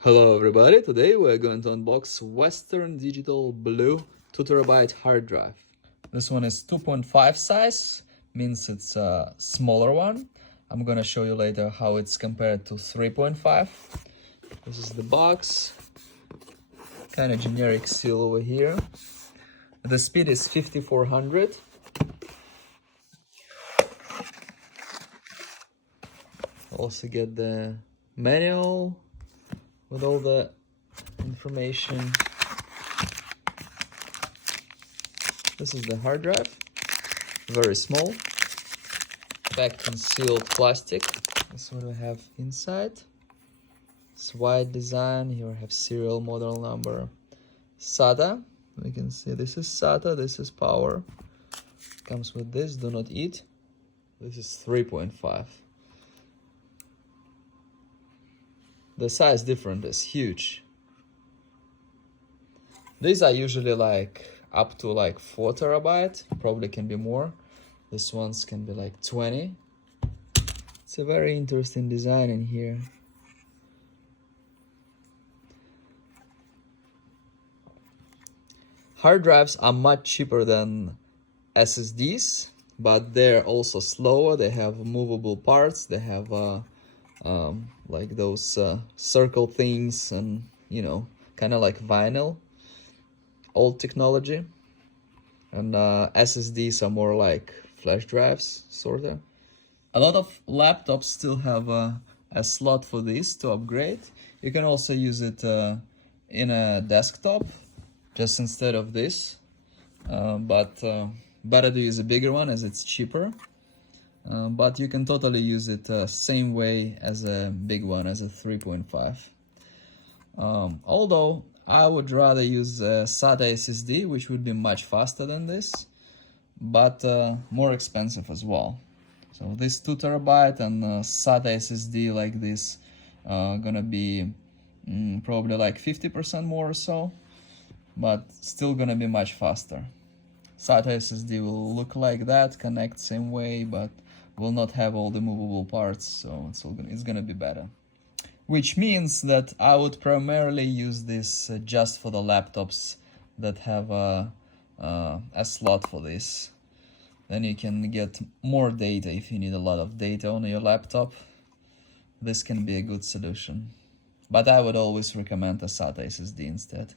Hello everybody, today we're going to unbox Western Digital Blue 2TB hard drive. This one is 2.5 size, means it's a smaller one. I'm gonna show you later how it's compared to 3.5. This is the box, kind of generic seal over here. The speed is 5400. Also get the manual with all the information. This is the hard drive, very small, packed in sealed plastic. This is what we have inside. It's white design. Here we have serial model number. SATA, we can see this is SATA, this is power. Comes with this, do not eat. This is 3.5. The size difference is huge. These are usually like up to like 4 TB, probably can be more. This ones can be like 20. It's a very interesting design in here. Hard drives are much cheaper than SSDs, but they're also slower. They have movable parts. They have like those circle things, and kind of like vinyl, old technology. And SSDs are more like flash drives, sorta. A lot of laptops still have a slot for this to upgrade. You can also use it in a desktop, just instead of this, but better to use a bigger one as it's cheaper. But you can totally use it same way as a big one, as a 3.5. Although I would rather use a SATA SSD, which would be much faster than this, but more expensive as well. So this 2 TB and SATA SSD like this gonna be probably like 50% more or so, but still gonna be much faster. SATA SSD will look like that, connect same way, but will not have all the movable parts, so it's gonna be better. Which means that I would primarily use this just for the laptops that have a slot for this. Then you can get more data if you need a lot of data on your laptop. This can be a good solution. But I would always recommend a SATA SSD instead.